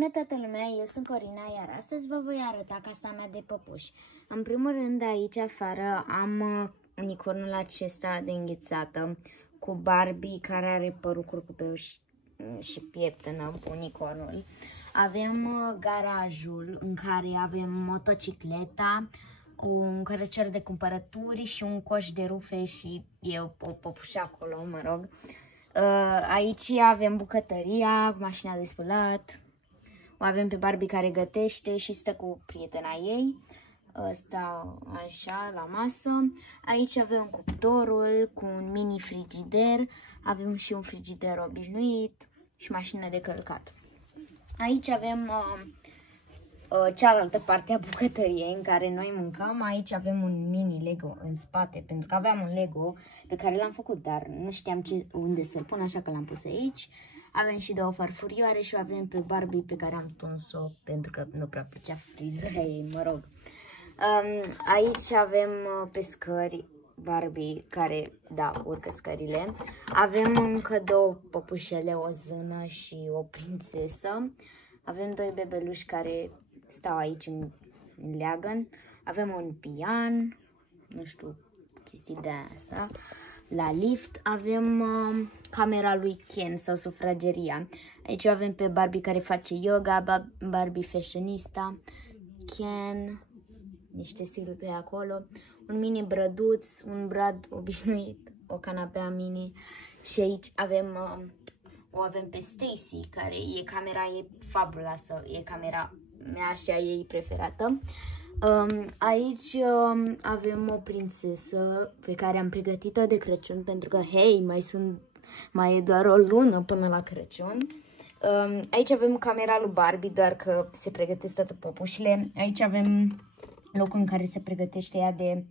Bună toată lumea, eu sunt Corina, iar astăzi vă voi arăta casa mea de păpuși. În primul rând, aici afară am unicornul acesta de înghețată cu Barbie care are părul curcubeu și pieptănă, unicornul. Avem garajul în care avem motocicleta, un cărăcior de cumpărături și un coș de rufe și eu o păpușă acolo, mă rog. Aici avem bucătăria, mașina de spălat. O avem pe Barbie care gătește și stă cu prietena ei. Stau așa la masă. Aici avem cuptorul cu un mini frigider. Avem și un frigider obișnuit și mașină de călcat. Aici avem cealaltă parte a bucătăriei în care noi mâncăm. Aici avem un mini Lego în spate, pentru că aveam un Lego pe care l-am făcut, dar nu știam unde să-l pun, așa că l-am pus aici. Avem și două farfurioare și o avem pe Barbie pe care am tuns-o pentru că nu prea plăcea frizura ei, mă rog. Aici avem pe scări Barbie care, da, urcă scările. Avem încă două păpușele, o zână și o prințesă. Avem doi bebeluși care stau aici în leagăn. Avem un pian, nu știu, chestii de asta. La lift avem camera lui Ken sau sufrageria. Aici avem pe Barbie care face yoga, Barbie fashionista, Ken, niște siluete acolo, un mini brăduț, un brad obișnuit, o canapea mini și aici avem o avem pe Stacy, care e camera ei fabuloasă, e camera mea și a ei preferată. Aici avem o prințesă pe care am pregătit-o de Crăciun pentru că, hei, mai e doar o lună până la Crăciun. Aici avem camera lui Barbie, doar că se pregătesc toate păpușile. Aici avem locul în care se pregătește ea de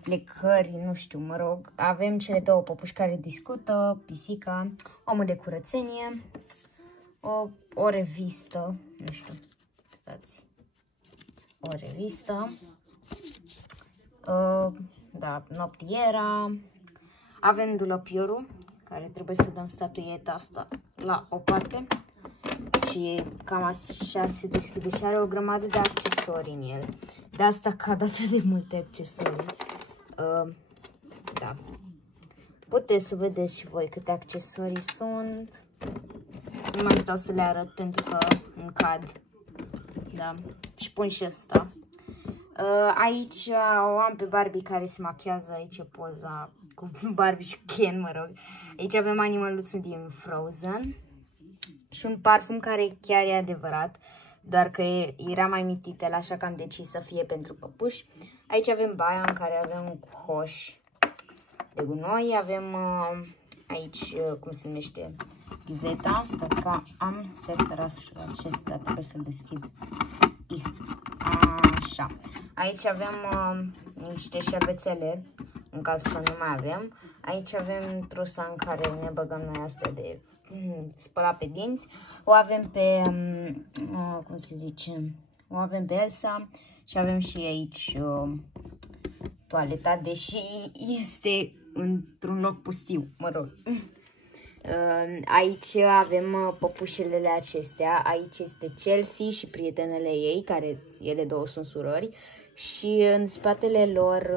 plecări, nu știu, mă rog. Avem cele două păpuși care discută, pisica, omul de curățenie, o revistă, nu știu, stați. O revistă, da, noptiera, avem dulăpiorul, care trebuie să dăm statuieta asta la o parte și cam așa se deschide și are o grămadă de accesorii în el. De asta cad atât de multe accesorii. Da. Puteți să vedeți și voi câte accesorii sunt. Nu mai stau să le arăt pentru că îmi cad. Da. Și pun și ăsta. Aici o am pe Barbie care se machează. Aici e poza cu Barbie și Ken, mă rog. Aici avem animăluțul din Frozen. Și un parfum care chiar e adevărat. Doar că era mai mititel, așa că am decis să fie pentru păpuși. Aici avem baia în care avem un coș de gunoi. Avem aici, cum se numește, ghiveta. Stați că am sertărașul acesta, trebuie să-l deschid. Așa. Aici avem niște șervețele, în caz că nu mai avem. Aici avem trusa în care ne băgăm noi astea de spălat pe dinți. O avem pe, cum se zice, o avem pe Elsa și avem și aici toaleta, deși este într-un loc pustiu, mă rog. Aici avem păpușelele acestea. Aici este Chelsea și prietenele ei, care ele două sunt surori. Și în spatele lor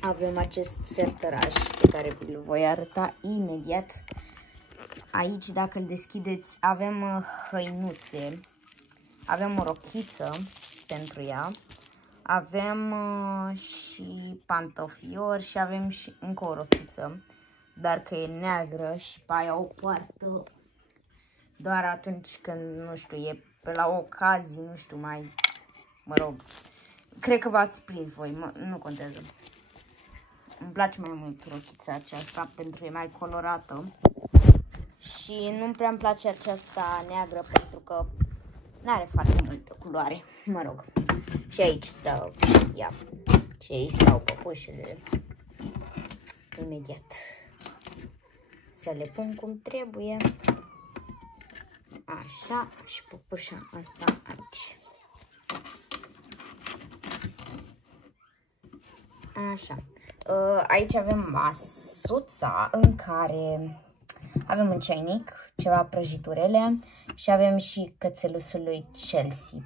avem acest sertăraș pe care vi-l voi arăta imediat. Aici, dacă îl deschideți, avem hăinuțe. Avem o rochiță pentru ea. Avem și pantofiori și avem și încă o rochiță. Dar că e neagră și pe aia o poartă doar atunci când, nu știu, e pe la o ocazie, nu știu, mai, mă rog, cred că v-ați prins voi, nu contează. Îmi place mai mult rochița aceasta pentru că e mai colorată și nu prea îmi place aceasta neagră pentru că nu are foarte multă culoare, mă rog. Și aici stau, ia, și aici stau păpușele, imediat. Să le pun cum trebuie. Așa, și păpușa asta aici. Așa. Aici avem masuța în care avem un ceainic, ceva prăjiturele Și avem și cățelușul lui Chelsea.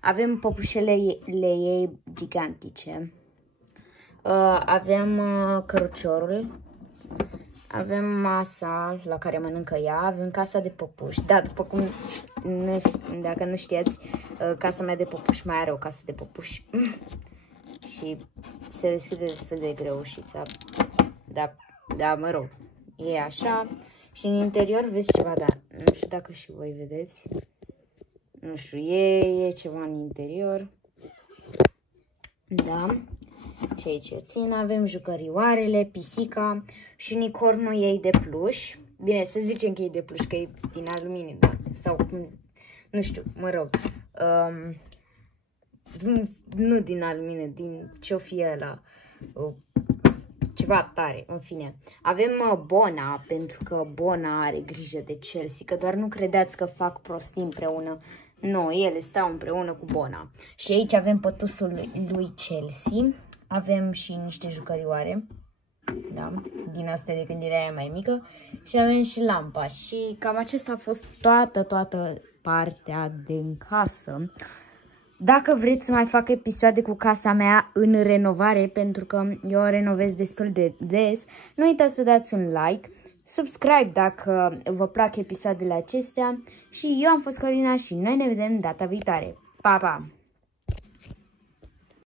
Avem păpușele ei gigantice. Avem căruciorul. Avem masa la care mănâncă ea. Avem casa de păpuși. Da, după cum dacă nu știați, casa mea de păpuși mai are o casă de păpuși. Și se deschide destul de greu ușița. Da, mă rog, e așa. Și în interior vezi ceva, dar nu știu dacă și voi vedeți. Nu știu, e ceva în interior. Da. Și aici țin, avem jucărioarele, pisica și unicornul ei de pluș. Bine, să zicem că e de pluș, că e din aluminiu, da? Sau cum, nu știu, mă rog. Nu din aluminiu, din ce-o fie ăla. Ceva tare, în fine. Avem Bona, pentru că Bona are grijă de Chelsea, că doar nu credeți că fac prostii împreună. Nu, ele stau împreună cu Bona. Și aici avem pătusul lui Chelsea. Avem și niște jucărioare. Da, din astea de când era mai mică. Și avem și lampa. Și cam acesta a fost toată partea din casă. Dacă vreți să mai fac episoade cu casa mea în renovare, pentru că eu o renovez destul de des, nu uitați să dați un like, subscribe dacă vă plac episoadele acestea și eu am fost Corina și noi ne vedem data viitoare. Pa, pa!